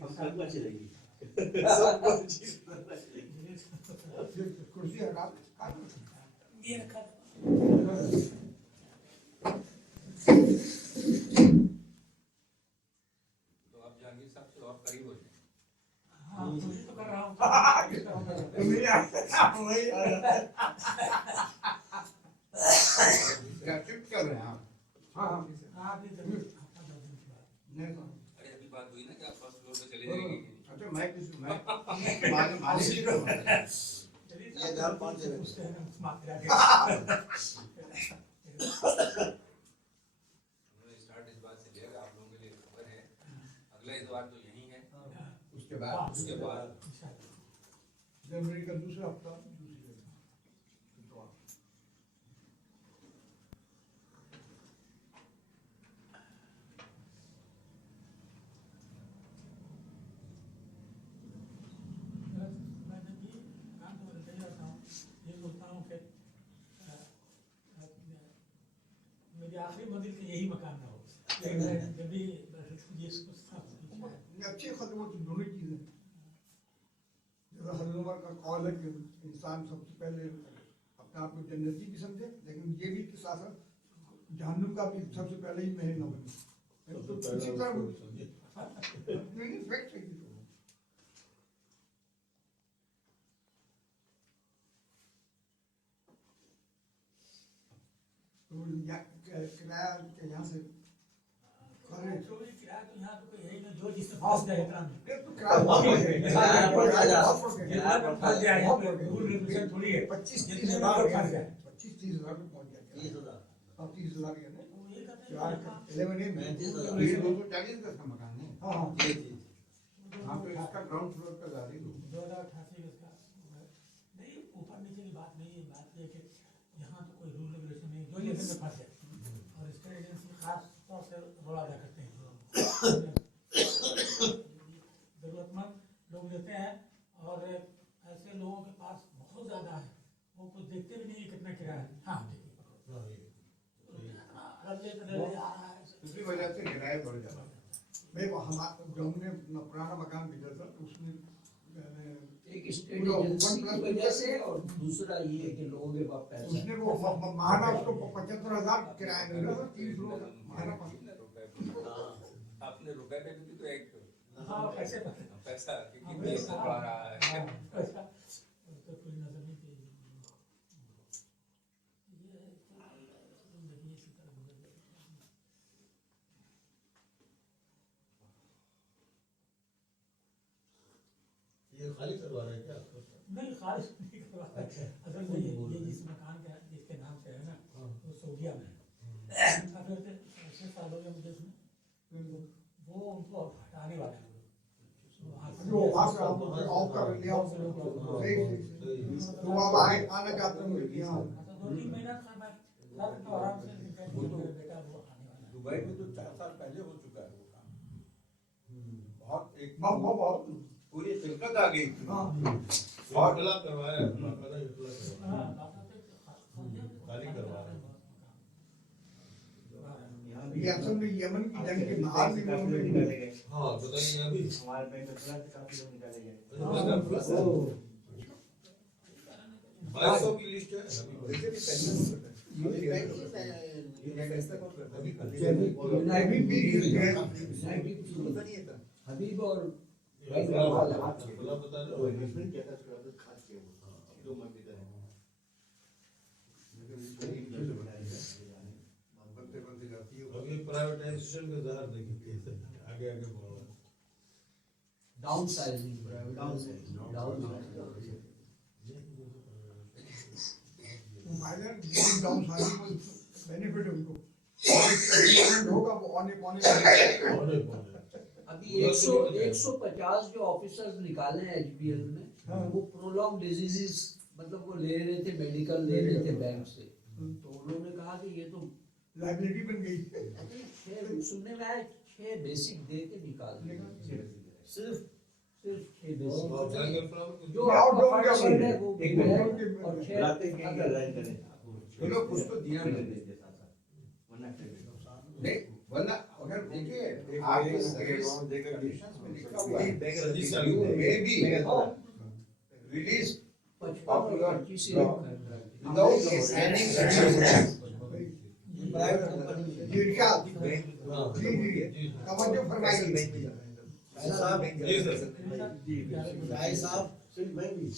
हम सबको अच्छी लगेगी सबको अच्छी लगेगी। कुर्सी हटा ये रखा तो आप जहांगीर साहब से और करीब हो जाए। हाँ कोशिश तो कर रहा हूँ क्या शिफ्ट कर रहे हैं आप? हाँ हाँ हाँ अभी जरूर आपका 10 दिन के बाद नहीं अरे अभी बात हुई ना कि आप फर्स्ट फ्लोर पे चले जाएंगे। अच्छा मैं मालिक ही तो हूँ। ये घर कौन से में? उससे हम समाप्त करा के उन्होंने स्टार्ट इस बात से लिया कि आप लोगों के लिए खबर है अगला इतवार तो यही है, उसके बाद जनवरी का दूसरा हफ्ता दूसरी जगह। मैं जब भी काम तो करते ही रहता हूँ, ये सोचता हूँ कि मेरी आखिरी मंजिल की यही मकान ना हो, लेकिन मैं जब भी ये सोचता हूँ अच्छी खदमत तो दोनों चीजें। जैसा हजरत का कॉल है कि इंसान सबसे पहले अपने आप को जन्नती भी समझे, लेकिन ये भी साथ साथ जहन्नुम का भी सबसे पहले ही महल न बने। तो इसी तरह नहीं फैक्ट है। तो किराया यहाँ से जो भी किराया तो यहाँ तो कोई है ही नहीं, जो जिससे फंस जाए इतना में। तो किराया बहुत बढ़ गया। किराया बढ़ गया। बहुत बढ़ गया। जितना में फंस जाए यहाँ पे रूल रेगुलेशन थोड़ी है, 25-30 जितने में हज़ार लोग फंस जाए। 25-30 हज़ार में पहुँच गया। 30,000 अब 30,000 के नहीं। वो ये कहते हैं यार कि हाँ, 11A में 35,000 ये 240 का था मकान नहीं। हाँ हाँ जी जी हाँ तो इसका ग्राउंड फ्लोर का ज़्यादा ही 2088 इसका नहीं, ऊपर नीचे की बात नहीं है, बात ये है कि यहाँ तो कोई रूल रेगुलेशन नहीं, जो जैसे में फंस जाए। और स्टेट एजेंसी खास तौर से रोड़ा अदा करते हैं, जरूरतमंद लोग लेते हैं और ऐसे लोगों के पास बहुत ज़्यादा है, वो कुछ देखते भी नहीं है कितना किराया है। हाँ इसी वजह से किराया बढ़ जाता है। भाई हमारा जो हमने पुराना मकान बिका था तो उसमें एक स्टेट एजेंसी की वजह से और दूसरा ये है कि लोगों के पास पैसा उसने वो महाना उसको 75,000 किराया मिल रहा था 30 लोग महाना अपने रुपए पे भी तो एक हाँ पैसे पैसा कि कितने से बढ़ रहा है। पैसा तो कोई नजर नहीं चाहिए। ये है कि जिंदगी इसी तरह गुजर जाती है। ये खाली करवा रहे हैं क्या आपको? नहीं खारिज नहीं करवा, असल में ये जिस मकान का जिसके नाम से है ना वो सऊदीया में है। काफी होते 6 साल हो गए मुझे उसमें, वो उनको हटाने वाले हैं जो वहाँ से आप ऑफ कर लिया तो अब आना चाहते हैं कि हाँ 2-3 महीना था मैं तो आराम से बेटा वो आने वाला है। दुबई में तो 4 साल पहले हो चुका है वो काम। बहुत एक बहुत पूरी शिरकत आ गई थी। हाँ और इतला करवाया बाकायदा इतला करवाया हाँ खाली करवा रहे हैं। ये असल में यमन की जंग के बाद भी लोगों ने निकाले गए हाँ बताइए अभी हमारे बैंक में फ्लड से काफी लोग निकाले गए 2200 की लिस्ट है हबीब और बोला बता रहे हो इन्वेस्टमेंट क्या था उसके बाद खास किया वो दो मंदिर है बनते जाती है अभी प्राइवेटाइजेशन का जहर देखिए कैसे आगे आगे बढ़ रहा है। डाउन साइजिंग बेनिफिट उनको होगा वो आने पाने अभी 150 जो ऑफिसर्स निकाले हैं HBL में वो प्रोलॉन्ग डिजीजेस मतलब वो ले रहे थे, मेडिकल ले रहे थे बैंक से, तो उन्होंने कहा कि ये तो लाइब्रेरी बन गई सुनने में आया 6 बेसिक दे के निकाल दिए। सिर्फ 6 बेसिक और टाइगर फ्लावर जो को आपका फर्स्ट है वो एक है मिनट और बुलाते हैं क्या लाइन करें चलो कुछ तो दिया वरना नहीं वरना अगर देखिए एक आपके एक सर्विस एक एक कंडीशंस में लिखा हुआ है bank that you may be released 55 of और your 25 से job without signing private company जी क्या बैंक जी जी तवज्जो फरमाइए साहब जी सर। भाई साहब सिर्फ बैंक भी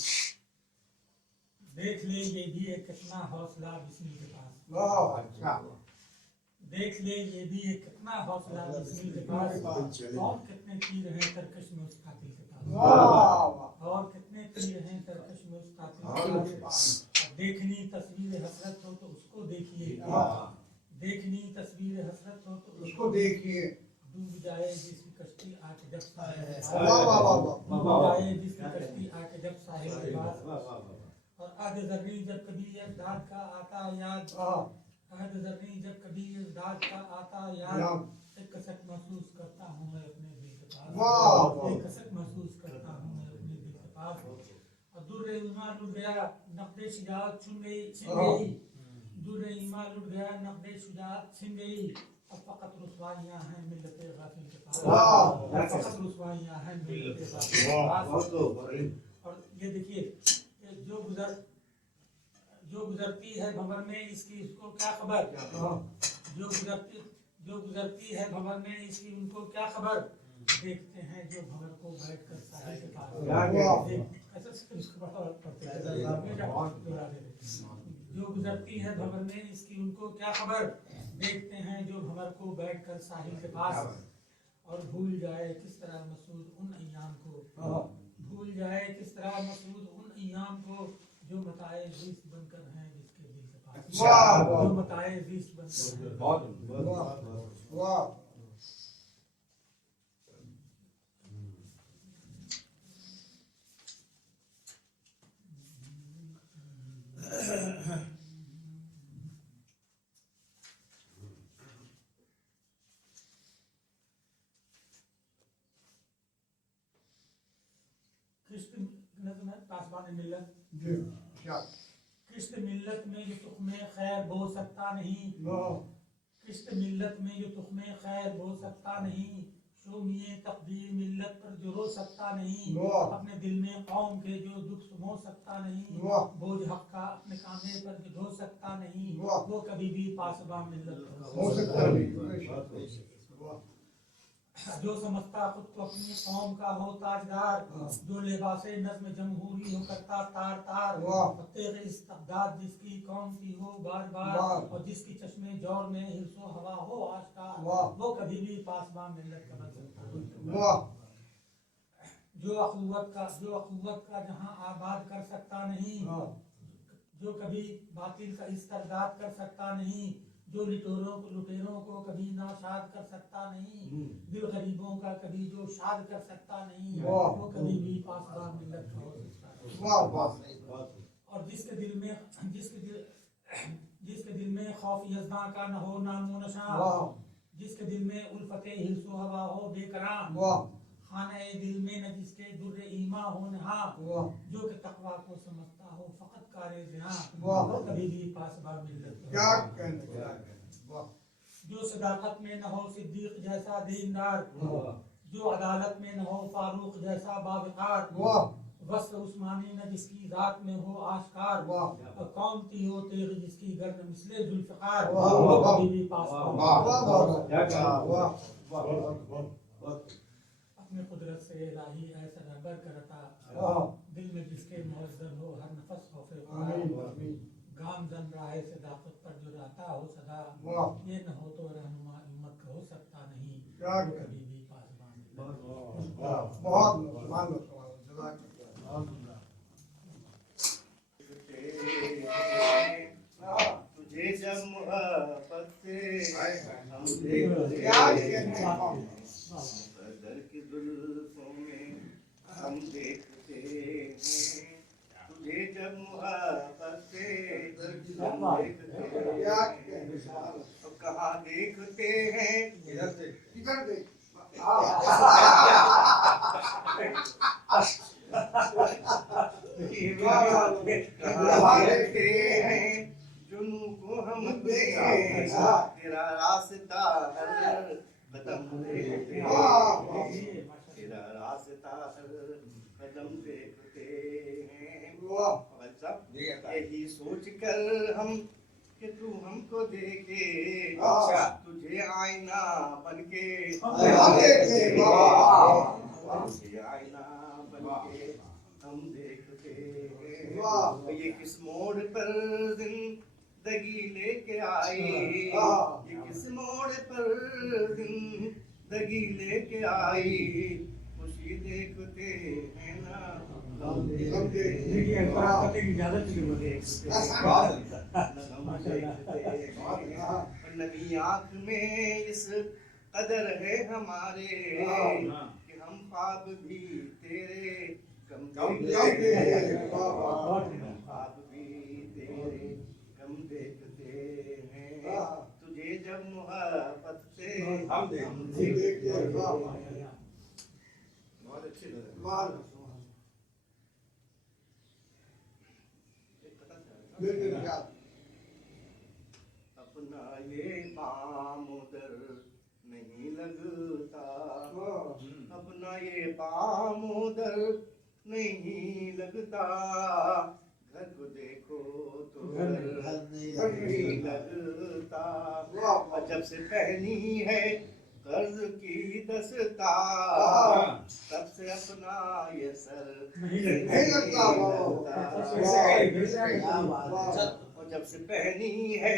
देख ले ये भी एक कितना हौसला बिस्मिल के पास। वाह अच्छा देख ले ये भी एक कितना हौसला बिस्मिल के पास। और कितने तीर हैं तरकश में उस कातिल के पास। वाह वाह और कितने तीर हैं तरकश में उस कातिल के पास। देखनी तस्वीर हसरत हो तो उसको देखिए। देखनी तस्वीर हसरत हो तो उसको देखिए डूब जाए जिसकी कश्ती आके जब साहिल के पास। वाह वाह वाह वाह डूब जाए जिसकी कश्ती आके जब साहिल के पास। और आद जर्री जब कभी इस दाद का आता याद। आद जर्री जब कभी इस दाद का आता याद। एक कसक महसूस करता हूँ मैं अपने दिल के पास। वाह। एक कसक महसूस करता हूँ मैं अपने दिल के पास। और दुर्रे ईमान लुट गया नक़्दे शुजाअत छिन गई। दुर्रे ईमान लुट गया नक़्दे शुजाअत छिन गई। अब फकत रुसवाइयाँ हैं मिल्लते गाफिल के पास। वाह। अब फकत रुसवाइयाँ हैं मिल्लते गाफिल के पास। और ये देखिए जो गुजरती है भंवर में इसकी उसको क्या खबर। जो गुजरती है भंवर में इसकी उनको क्या खबर। देखते हैं जो भंवर को बैठ कर साहिल के पास। जो गुजरती है भंवर में इसकी उनको क्या खबर। देखते हैं जो भंवर को बैठ कर साहिल के पास। और भूल जाए किस तरह मसूद उन अय्याम को। भूल जाए किस तरह मसूद उन अय्याम को जो मताए ज़ीस्त बनकर हैं जिसके दिल के पास। वाह, वाह। जो मताए ज़ीस्त बनकर हैं। वाह वाह कृष्ण नज़्म है पासबान मिल्लत। जी क्या कृष्ण मिल्लत में जो तुख्मे खैर बो सकता नहीं। वाह कृष्ण मिल्लत में जो तुख्मे खैर बो सकता नहीं। शोमिये तकदीर मिल्लत पर जो रो सकता नहीं। वाह। अपने दिल में कौम के जो दुख समो सकता नहीं। वाह। बोझ हक का अपने कांधे पर जो ढो सकता नहीं। वाह। वो कभी भी पासबा मिल्लत का हो सकता नहीं वाह जो समझता खुद को अपनी कौम का हो ताजदार। जो लिबासे नज़्म जमहूरी हो करता तार तार। वाह। तेग़ इस्तबदाद जिसकी कौम की हो बार बार। वाह। और जिसकी चश्मे जौर में हिर्सो हवा हो आश्कार। वाह। वो कभी भी पासबा मिल्लत का बन सकता नहीं। वाह जो अखुवत का जहां आबाद कर सकता नहीं। जो कभी बातिल का इस्तरदाद कर सकता नहीं। जो लुटेरों को कभी नाशाद कर सकता नहीं। दिल गरीबों का कभी जो शाद कर सकता नहीं। वाह। वो कभी भी पासबा मिल्लत का हो सकता नहीं। वाह वाह और जिसके दिल में खौफ यज़्दा का न हो नामो नशा। वाह जिसके दिल में उल्फते हिर्सो हवा हो बेकरार। वाह खाने दिल में न जिसके दुर्रे ईमा हो नहा। वाह जो कि तकवा को समझता हो फकत कारे ज़िना। वाह। वो कभी भी पासबा मिल्लत का क्या हो सकता कहना नहीं। क्या कहना वाह जो सदाकत में न हो सिद्दीक जैसा दीनदार। जो अदालत में न हो फारूक जैसा बावकार। वाह वस्र उस्मानी न जिसकी जात में हो आश्कार। वाह और कौमती हो तेग जिसकी गर्द मिसले जुल्फ़िकार। वाह, वो वाह, कभी भी पासबा वाह मिल्लत वाह वाह वाह अपने कुदरत से इलाही ऐसा रबर करता। वाह दिल में जिसके मुअज़्ज़न हो हर नफस खौफ़े आमीन खुदा। आमीन गाम जन राहे सदाकत पर जो रहता हो सदा। वाह। ये न हो तो रहनुमा उम्मत का हो सकता नहीं। क्या वो कहना। कभी भी पासबा मिल्लत बहुत मान लो तुझे जब मोहब्बत से हम क्या कहना बदर की जुल्फों में हम देखते हैं। तुझे जब मोहब्बत से हम देखते हैं। क्या कहना तो कहाँ देखते हैं इधर देख कहाँ देखते हैं जुनू को हम तेरा रास्ता हर रास्ता हर कदम देखते हैं। वाह। भाई साहब, जी, आता। यही सोच कर हम कि तू हमको देखे, अच्छा। तुझे आईना बनके हम देखे, वाह। तुझे आईना बनके हम देखते हैं। वाह। ये किस मोड़ पर जिंदगी लेके आई, वाह। ये किस मोड़ पर जिंदगी लेके आई, खुशी देखते हैं ना हम देखते देखिए हैं। एतराज करने की इजाजत नहीं मुझे। हम देखते हैं। नवी आंख में इस कदर है हमारे कि हम ख्वाब भी तेरे कम देखते हैं। ख्वाब भी तेरे कम देखते हैं। तुझे जब मोहब्बत से हम देखते हैं। बहुत अच्छी नजर। अपना ये पाम उधर नहीं लगता, अपना ये पाम उधर नहीं लगता, घर को देखो तो घर नहीं लगता। और जब से पहनी है कर्ज की दस्ता, तब से अपना ये सर नहीं लगता। और जब से पहनी है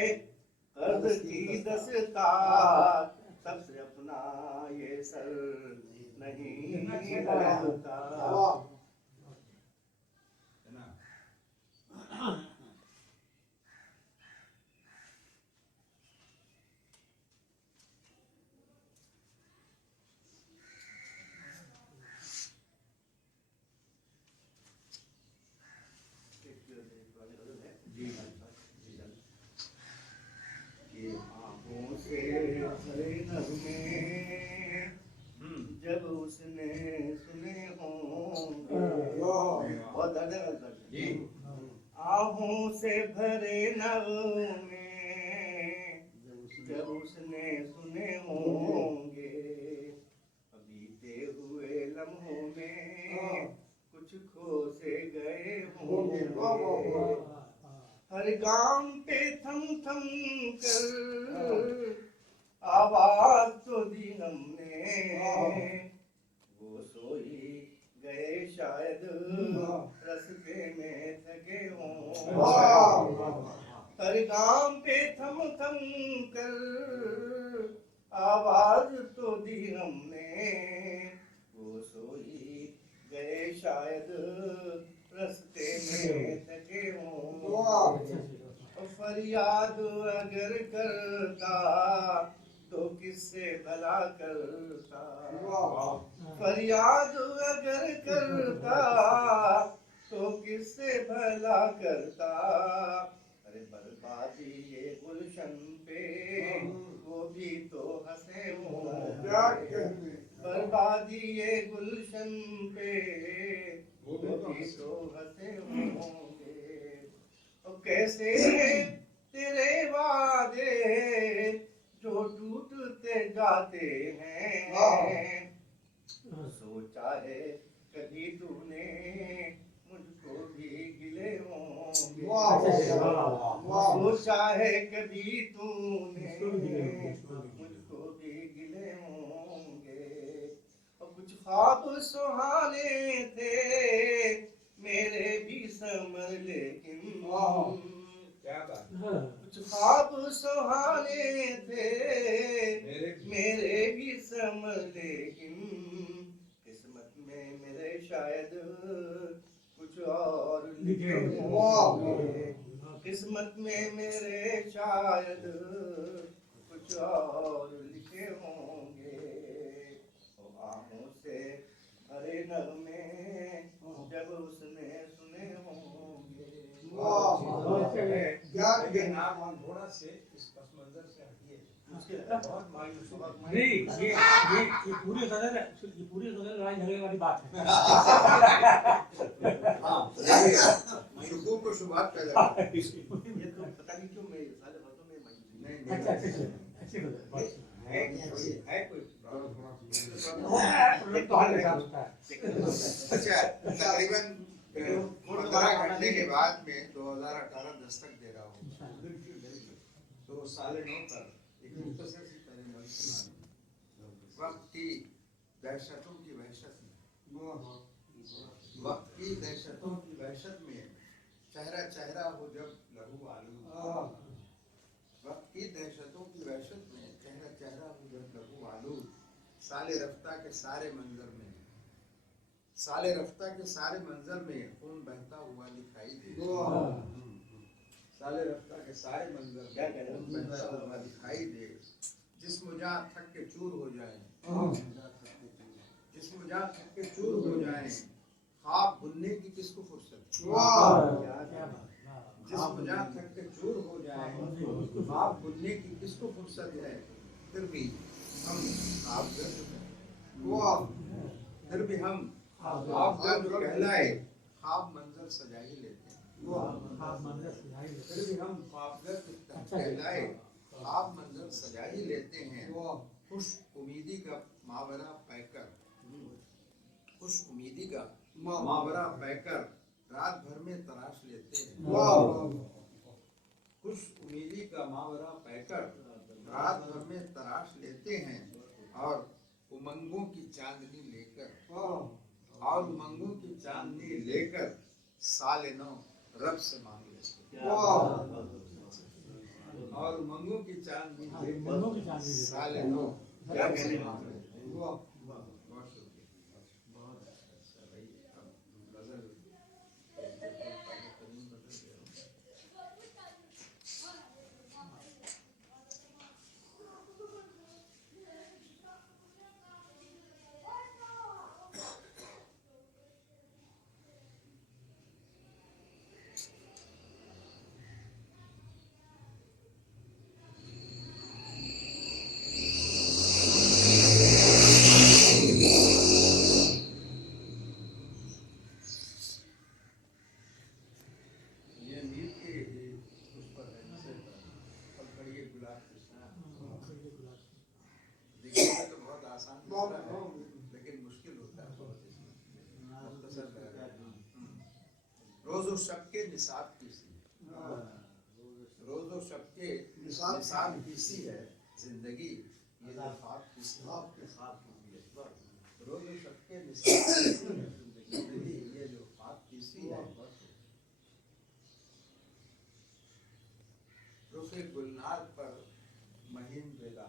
कर्ज की दस्ता, तब से अपना ये सर नहीं लगता। है ना? जी ये आँखों से भरे नगमे जब उसने सुने होंगे, बहुत दर्द जी। आहों से भरे नगमे जब उसने सुने होंगे, बीते हुए लम्हों में कुछ खो से गए होंगे। हर गाम पे थम थम कर आवाज तो दी हमने, वो सोई गए शायद रस्ते में थके हों। हर गाम पे थम थम कर आवाज तो दी हमने, वो सोई गए शायद रस्ते में थके हों। फरियाद अगर करता तो किससे भला करता, फरियाद अगर करता तो किससे भला करता। अरे बर्बादी ये गुलशन पे वो भी तो हंसे होंगे, बर्बादी ये गुलशन पे वो भी तो हंसे होंगे। और कैसे तेरे वादे जो टूटते जाते हैं, सोचा है कभी तूने मुझको भी गिले होंगे, सोचा है कभी तूने मुझको भी गिले होंगे। और कुछ ख्वाब सुहाने थे मेरे भी समर, लेकिन क्या बात। कुछ ख्वाब सुहाने थे मेरे भी समर, लेकिन किस्मत में मेरे शायद कुछ और लिखे होंगे, किस्मत में मेरे शायद कुछ और लिखे होंगे। और आहों से भरे नगमे जब उसने सुने होंगे। लेकिन आप थोड़ा से इस पस मंजर से हटिए। बहुत मायूसी नहीं, ये पूरी सदन लड़ाई झगड़े वाली बात है। सुकून को शुरुआत पैदा कर। ये तो पता नहीं क्यों मैं साले बातों में मायूसी। नहीं अच्छा अच्छी बात है। है कोई प्रोडक्ट तो हर साल होता है। अच्छा, तकरीबन 15 घंटे के बाद में 2018 दस्तक दे रहा हूँ, तो साले 9 पर एक मुख्तसर सी तारीफ सुना। वक्त की दहशतों की वहशत में, वक्त की दहशतों की वहशत में चेहरा चेहरा हो जब लहू आलू, वक्त की दहशतों की वहशत में चेहरा चेहरा हो जब लहू आलू, साले रफ्ता के सारे मंजर में, साले रफ्ता के सारे मंजर में खून बहता हुआ दिखाई दे, साले रफ्ता के सारे मंजर में खून बहता हुआ दिखाई दे। जिस्म जहाँ थक के चूर हो जाए, जिस्म जहाँ थक के चूर हो जाए, ख्वाब बुनने की किसको फुर्सत, जिस्म जहाँ थक के चूर हो जाए, ख्वाब बुनने की किसको फुर्सत है। फिर भी हम ख्वाब गर्द हैं, फिर भी हम ख्वाब गर्द कहलाए, ख्वाब मंजर सजा ही लेते हैं, फिर भी हम ख्वाब गर्द कहलाए, ख्वाब मंजर सजा ही लेते हैं। खुश उम्मीदी का मावरा पैकर, खुश उम्मीदी का मावरा पैकर रात भर में तराश लेते हैं, खुश उम्मीदी का मावरा पैकर रात भर में तराश लेते हैं। और उमंगों की चांदनी लेकर, और उमंगों की चांदनी लेकर साले 9 रब से मांग लेते हैं, और उमंगों की चांदनी लेकर साले 9 रब से मांग लेते हैं। बहुत शुक्रिया, बहुत अच्छा भाई। अब गजल ये मीर के उस पर है जैसे फल खड़िए गुलाब कृष्णा, दिखने में तो बहुत आसान दिखता है लेकिन मुश्किल होता है बहुत इसमें, मुख्तसर लग रहा है। रोज़ो शब के निसाब की सी, रोज़ो शब के निसाब की सी है जिंदगी, ये ख्वाब की सी, रोज़ो शब के निसाब की सी है जिंदगी, ये जो ख्वाब की सी है। रुखे गुलनार पर महीन विदा,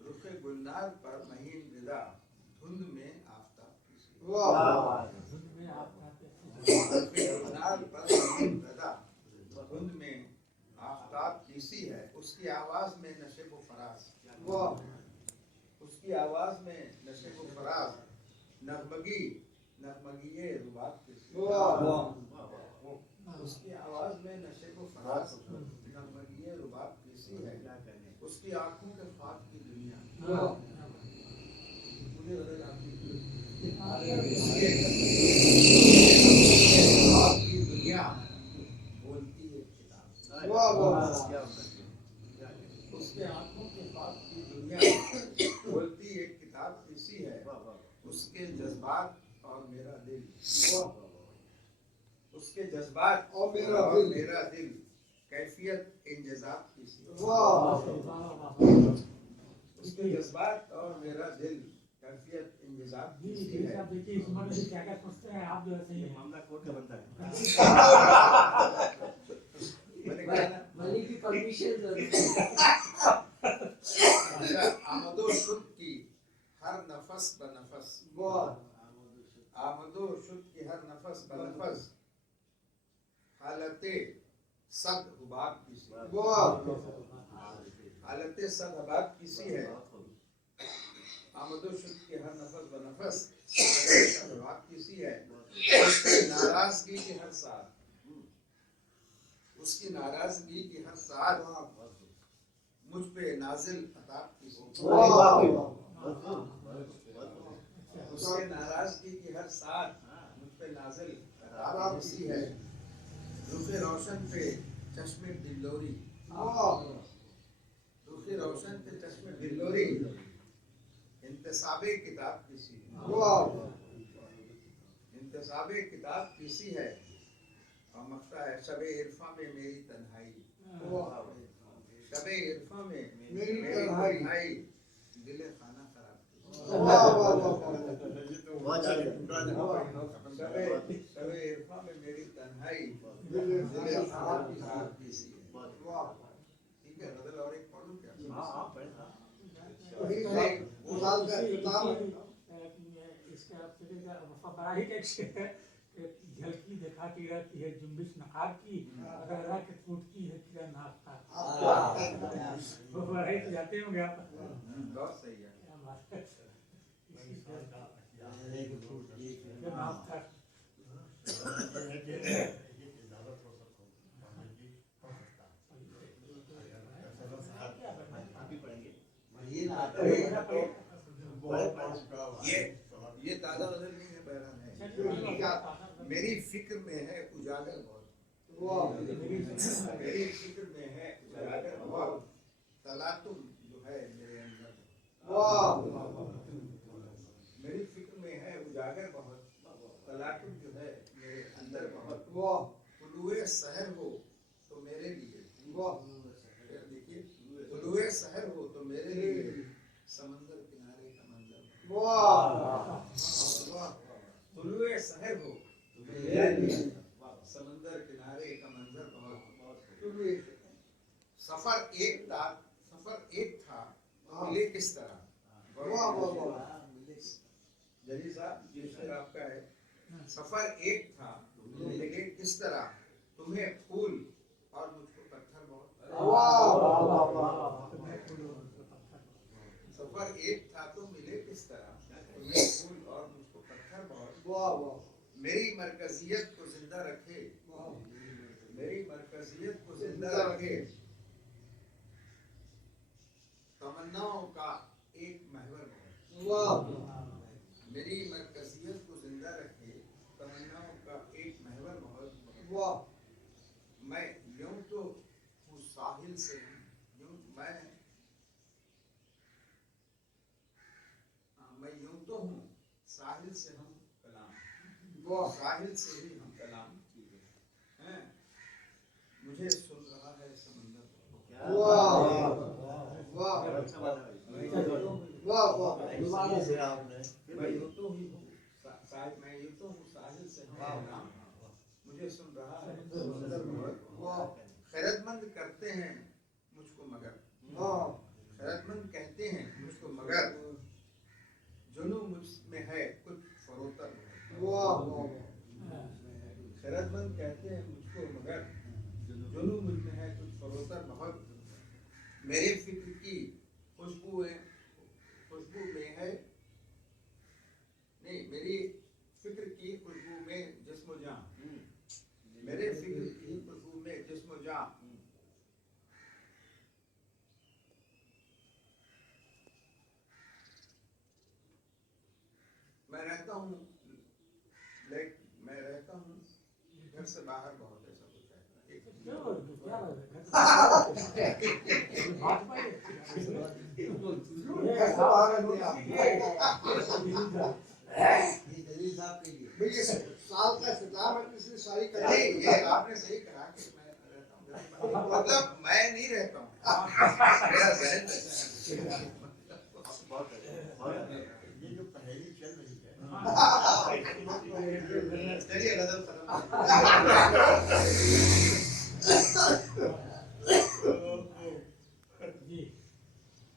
रुखे गुलनार पर महीन विदा, धुंध में आफताब की सी, रुखे गुलनार पर महीन विदा, धुंध में आफताब की सी है। उसकी आवाज में नशे व फराज, उसकी आवाज में नशे व फराज, नगमगी नगमगी रुबाब की सी, उसकी आवाज में नशे को फराज, नगमगी रुबाब की सी है। उसकी आंखों के ख्वाब की दुनिया, ख्वाब की दुनिया बोलती है किताब, उसके आंखों के ख्वाब की दुनिया बोलती एक किताब की सी है। उसके जज्बात और मेरा दिल, उसके जज्बात और मेरा दिल कैफियत इंजज़ाब की सी, उसके जज्बात और मेरा दिल कैफियत इंजज़ाब की सी है। देखिए इस उम्र में क्या क्या सोचते हैं आप, जो है सही है। मामला कोर्ट का बनता है। मनी की परमिशन जरूर। अच्छा, आमदो शुद्ध की हर नफस बनफस, आमदो शुद्ध की हर नफस बनफस, हालते सद हुबाब की सी, हालते सद हुबाब की सी है। आमदो शुद्ध की हर नफस बनफस, हालते सद हुबाब की सी है। उसकी नाराजगी की हर साथ, उसकी नाराजगी की हर साथ मुझ पे नाजिल अताब की सी, उसके नाराजगी की हर साथ मुझ पे नाजिल अताब की सी है। रुखे रोशन पे चश्मे दिल्लोरी, रुखे रोशन पे चश्मे बिल्लोरी इंतसाबे किताब किसी है, इंतसाबे किताब किसी है, और मक्ता है शबे इरफा में मेरी तन्हाई, शबे इरफा में मेरी तन्हाई, दिले खाना खराब शबे इरफा में मेरी तन्हाई, दिले खराब किसी है। ठीक है, गजल और एक पढ़ूं क्या? इसका बड़ा ही टेक्स्ट है कि झलकी दिखाती रहती है जुम्बिश नकाब की, अगर रात टूटती है किरण नाश्ता, वो बड़ा ही जाते होंगे आप। बहुत सही है। क्या बात है, ये नाश्ता ये ताज़ा गजल नहीं है, बहरहाल है। मेरी फिक्र में है उजागर बहुत, मेरी फिक्र में है उजागर बहुत, तलातुम जो है मेरे अंदर, मेरी फिक्र में है उजागर बहुत, तलातुम जो है मेरे अंदर बहुत, तुलुए सहर हो तो मेरे लिए, देखिए तुलुए सहर हो तो मेरे लिए, समंदर किनारे का मंजर, तुलुए सहर हो तो मेरे लिए, समंदर किनारे का मंजर बहुत। सफर एक था मिले किस तरह, जली साहब ये शेर आपका है। सफर एक था मिले किस तरह, तुम्हें फूल और मुझको पत्थर बहुत। सफर एक था तो मिले किस तरह, तुम्हें फूल और मुझको पत्थर बहुत। मेरी मरकजियत को जिंदा रखे, मेरी मरकजियत को जिंदा रखे, तमन्नाओं का एक महवर बहुत। मेरी मरकजियत को जिंदा रखे, तमन्नाओं का एक महवर बहुत। मैं यूं तो हूँ साहिल से, यूं मैं यूं तो हूँ साहिल से हम कलाम, साहिल से ही हम कलाम हैं, मुझे सुन रहा है समंदर। मैं यूं तो हूँ साहिल से हम कलाम, मुझे सुन रहा है समंदर बहुत। खैरतमंद करते हैं मुझको मगर, खैरतमंद कहते हैं मुझको मगर, जुनू मुझ में है कुछ फरोतर बहुत। खैरतमंद कहते हैं मुझको मगर, जुनू मुझ में है कुछ फरोतर बहुत। मेरी फिक्र की खुशबू में है, नहीं मेरी फिक्र की खुशबू में जिस्म जान, मेरे फिक्र की खुशबू में जिस्म जान, मैं रहता हूँ घर से बाहर बहुत, ऐसा कुछ है। साल का इस्तेमाल है, इसलिए सारी नहीं, ये आपने सही कहा कि मैं रहता हूँ, मतलब मैं नहीं रहता हूँ, मेरा जहन रहता है। ये जो पहेली चल रही है, चलिए गजल खत्म। जी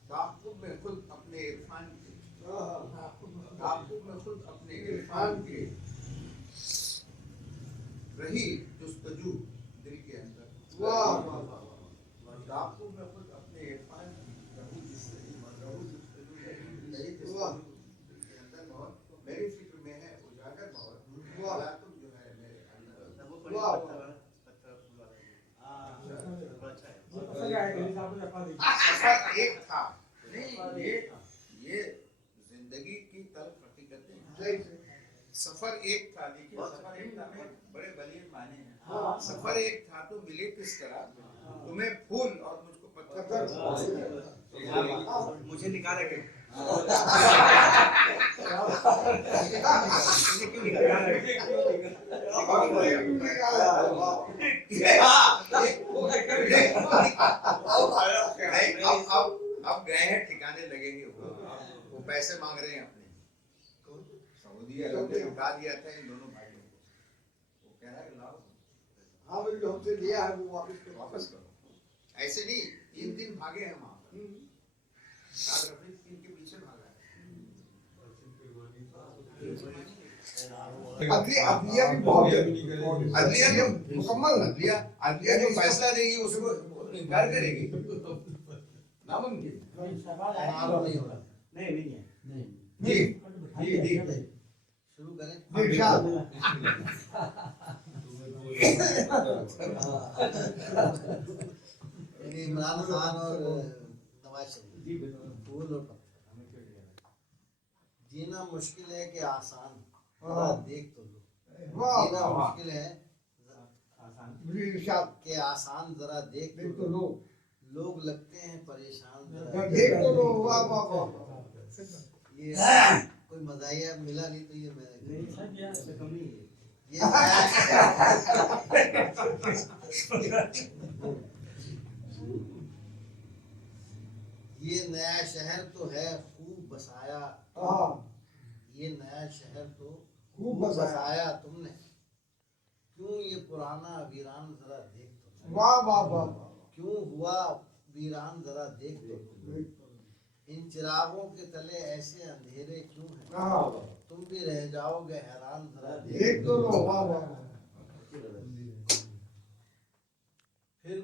ताक़ुब में खुद अपने इरफान के, ताक़ुब में खुद अपने इरफान के, रही जुस्तजू दिल के अंदर। ताक़ुब में खुद अपने इरफान की, रही जुस्तजू दिल के अंदर बहुत। मेरी फिक्र में है उजागर बहुत, तुम जो है मेरे अंदर। सफर एक था, नहीं ये जिंदगी की तल्ख हकीकतें हैं। सफर एक था, देखिए सफर एक था में बड़े बलीग माने हैं। सफर एक था तो मिले किस तरह, तुम्हें फूल और मुझको पत्थर। मुझे निकाला क्या? अब गए हैं ठिकाने लगेंगे वो पैसे मांग रहे हैं अपने। सऊदी अरब ने लुटा दिया था इन दोनों भाइयों को, वो कह रहा है लाओ। हाँ भाई जो हमसे लिया है वो वापस करो। ऐसे नहीं 3 दिन भागे हैं वहां पर, साथ रफीक इनके पीछे भागा है। अदलिया भी बहुत अदलिया जो मुकम्मल अदलिया जो फैसला देगी उसको इनकार करेगी, नामुमकिन। नहीं हो रहा। नहीं है। नहीं। जी जी जी शुरू करें। इमरान खान और नवाज शरीफ जी बिल्कुल। फूल और पत्थर। जीना मुश्किल है कि आसान, हाँ। देख तो लो। वाह जीना वाह मुश्किल है आसान। मुझे इरशाद कि आसान, जरा देख देख तो तो लो। लो, लोग लगते हैं परेशान, जरा देख तो लो। वाह वाह वाह ये कोई मज़ाहिया मिला नहीं तो ये मैंने इससे कम नहीं है। ये ये नया शहर तो है खूब बसाया, हाँ ये नया शहर तो खूब बसाया। तुमने, क्यों ये पुराना वीरान जरा देख तो लो। वाह वाह वाह क्यों हुआ वीरान जरा देख तो लो। इन चिरागों के तले ऐसे अंधेरे क्यों हैं, हाँ तुम भी रह जाओगे हैरान जरा देख तो लो। वाह वाह फिर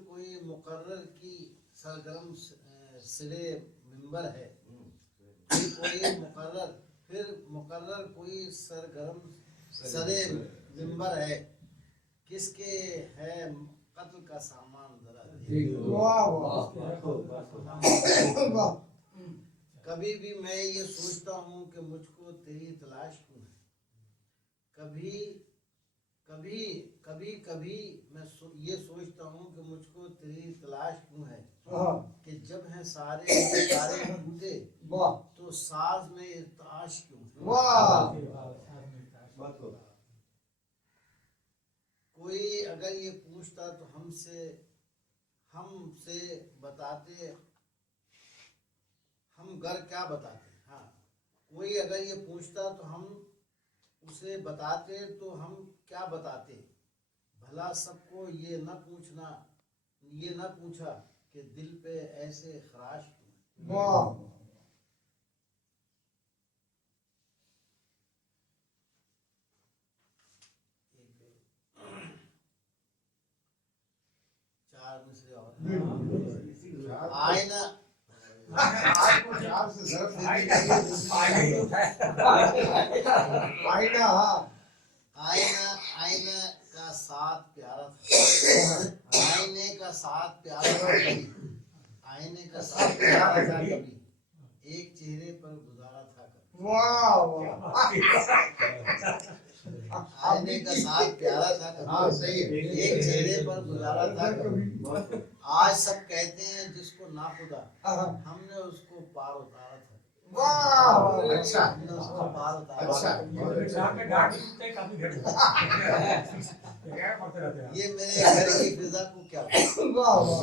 कोई मुकर्रर की सरगर्म सिरे मिंबर है, फिर मुकर्रर कोई सरगर्म सरे मिंबर है, किसके है कत्ल का सामान जरा देख लो। वाह वाह वाह कभी भी मैं ये सोचता हूँ कि मुझको तेरी तलाश क्यों है, कभी मैं ये सोचता हूँ कि मुझको तेरी तलाश क्यों है, हाँ कि जब हैं सारे टूटे वाह तो साज में इर्ताश क्यों है। वाह कोई अगर ये पूछता तो हमसे बताते हम घर क्या बताते। हाँ, कोई अगर ये पूछता तो हम उसे बताते तो हम क्या बताते। भला सबको ये न पूछा कि दिल पे ऐसे खराश क्यों। वाह 4 मिसरे और आईना आपको चार से ज़रफ़ देने के लिए आईना हाँ आईना का साथ प्यारा था, आईने का साथ प्यारा था कभी, एक चेहरे पर गुजारा था कभी। वाह वाह आईने का साथ प्यारा था कभी, हाँ सही है। एक चेहरे पर गुजारा था कभी। कभी आज सब कहते हैं जिसको ना खुदा, हाँ। हमने उसको पार उतारा था। वाह अच्छा हमने उसको पार उतारा अच्छा था। एग्जाम में डांट मिलते हैं, काफी घट क्या पढ़ते रहते हैं ये मेरे घर की फिजा को क्या हुआ? वाह वाह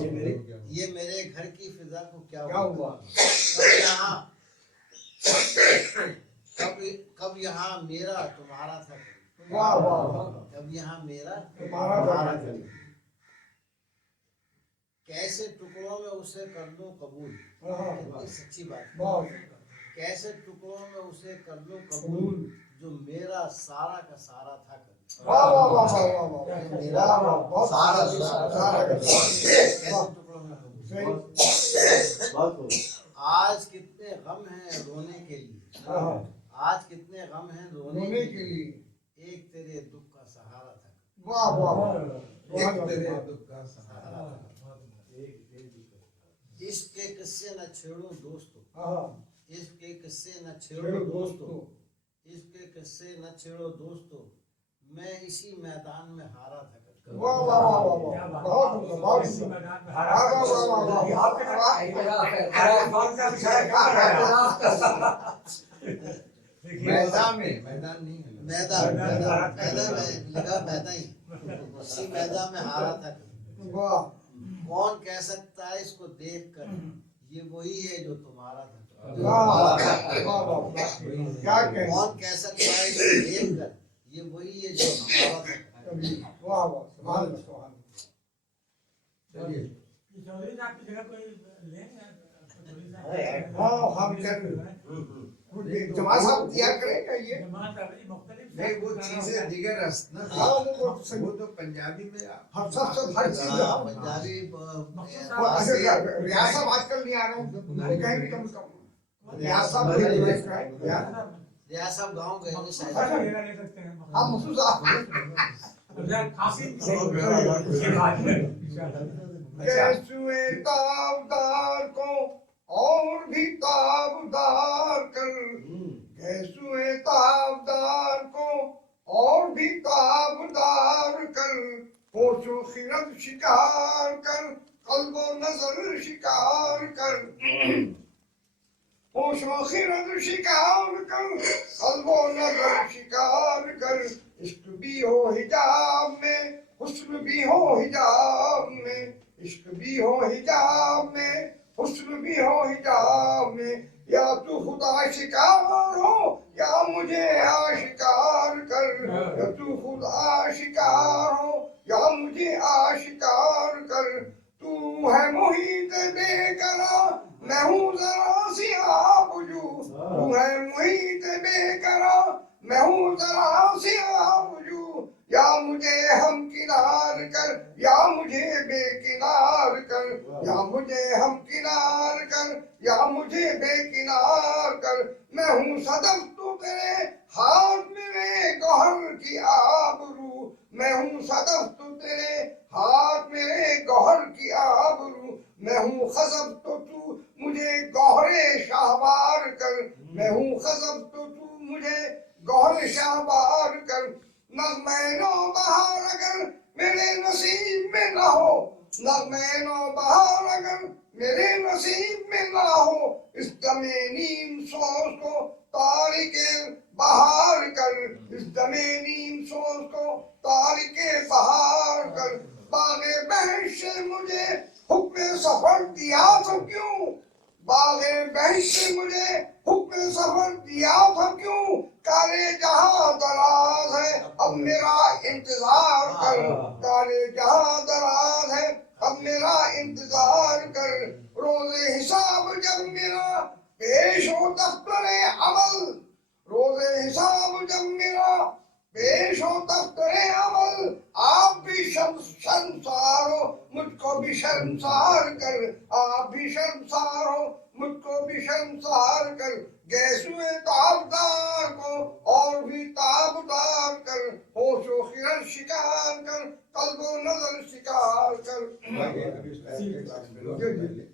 ये मेरे घर की फिजा को क्या क्या हुआ? कब यहाँ मेरा तुम्हारा था, वाह वाह कब यहाँ मेरा तुम्हारा तुम्हारा था। कैसे टुकड़ों में उसे कर लूं कबूल, हाँ। ये सच्ची बात है। वाह कैसे टुकड़ों में उसे कर लूं कबूल, जो मेरा सारा का सारा था कभी। वाह वाह वाह वाह वाह मेरा वाह वाह बहुत सारा सारा कैसे टुकड़ों में कबूल। सही आज कितने गम हैं रोने के लिए, हाँ। आज कितने गम हैं रोने रोने के के लिए, लिए एक तेरे दुख का सहारा था। वाह वाह वाह एक तेरे दुख का सहारा। इश्क के किस्से न छेड़ो दोस्तों, हाँ इश्क के किस्से न छेड़ो छेड़ो दोस्तों दोस्तों, इश्क के किस्से न छेड़ो दोस्तों, मैं इसी मैदान में हारा था कभी। वाह वाह वाह वाह वाह, क्या बात है। बहुत सुंदर, बहुत इसी सुंदर। मैदान में वाह वाह वाह वाह वाह, ये आपके वाह, नाम- इतराफ है, देखिए मैदान में, मैदान नहीं है। मैदान मैदान मैदान में लगा मैदान ही उसी मैदान में हारा था। वाह कौन कह सकता है इसको देखकर ये वही है जो तुम्हारा था, जो वाह हमारा वाह था। वाह वाह, क्या कहें कौन कह सकता है इसको देखकर ये वही है जो हमारा था। कभी, वाह वाह, सुभान अल्लाह, सुभान अल्लाह। चलिए। चौधरी साहब की जगह कोई लेंगे चौधरी साहब हाँ, हम कर- कुछ जमात साहब तैयार करेंगे ये। जमात अभी मुख्तलिफ नहीं, वो चीजें दिगर ना, हाँ, वो वो तो पंजाबी में हर सब हर चीज हाँ, पंजाबी रियाज साहब आजकल नहीं आ रहे हैं, वो कहेंगे कम से कम रियाज साहब भी रिवाइज कराएं। रियाज साहब गाँव गए थे शायद। अच्छा ले सकते हैं आप मसूद साहब खासी ये बात है इंशाल्लाह। कैसुए ताबदार को और भी ताबदार कर, कैसुए ताबदार को और भी ताबदार कर, होशो खिरत शिकार कर, कल्बो नजर शिकार कर, होशो खिरत शिकार कर, कल्बो नजर शिकार कर, इश्क भी हो हिजाब में, हुस्न भी हो हिजाब में, इश्क भी हो हिजाब में, हुस्न भी हो हिजाब में, या तू खुदा शिकार हो या मुझे आशिकार कर, या तू खुदा शिकार हो या मुझे आशिकार कर, तू है मुहीत बेकरा मैं हूँ जरा सी आबजू, तू है मुहीत बेकरा मैं हूँ जरा सी आबजू, या मुझे हम किनार कर या मुझे बेकिनार कर, या मुझे हम किनार कर या मुझे बेकिनार कर, मैं हूँ सदफ तू तेरे हाथ मेरे गौहर की आबरू, मैं हूँ सदफ तू तेरे हाथ मेरे गौहर की आबरू, मैं हूँ खजब तो तू मुझे गौहरे शाहबार कर, मैं हूँ खजब तो तू मुझे गौहरे शाहबार कर, नग़्मे-नो बहार अगर मेरे नसीब में ना हो, नग़्मे-नो बहार अगर मेरे नसीब में ना हो, इस दमे नीम सोच को तारिके बहार कर, इस दमे नीम सोच को तारिके बहार कर, बागे बहश से मुझे हुक्म सफर दिया था क्यों, बागे बहश से मुझे हुक्म सफर दिया था क्यों, काले जहां दराज है अब मेरा इंतजार कर, काले जहां दराज है अब मेरा इंतजार कर, रोजे हिसाब जब मेरा पेश हो दफ्तरे अमल, रोजे हिसाब जब मेरा पेश हो दफ्तरे अमल, आप भी शर्मसार हो मुझको भी शर्मसार कर, आप भी शर्मसार हो मुझको भी शर्मसार कर, गैसुए ताबदार को और भी ताबदार कर, होशो खिरत शिकार कर, कल्बो नजर शिकार कर। अभी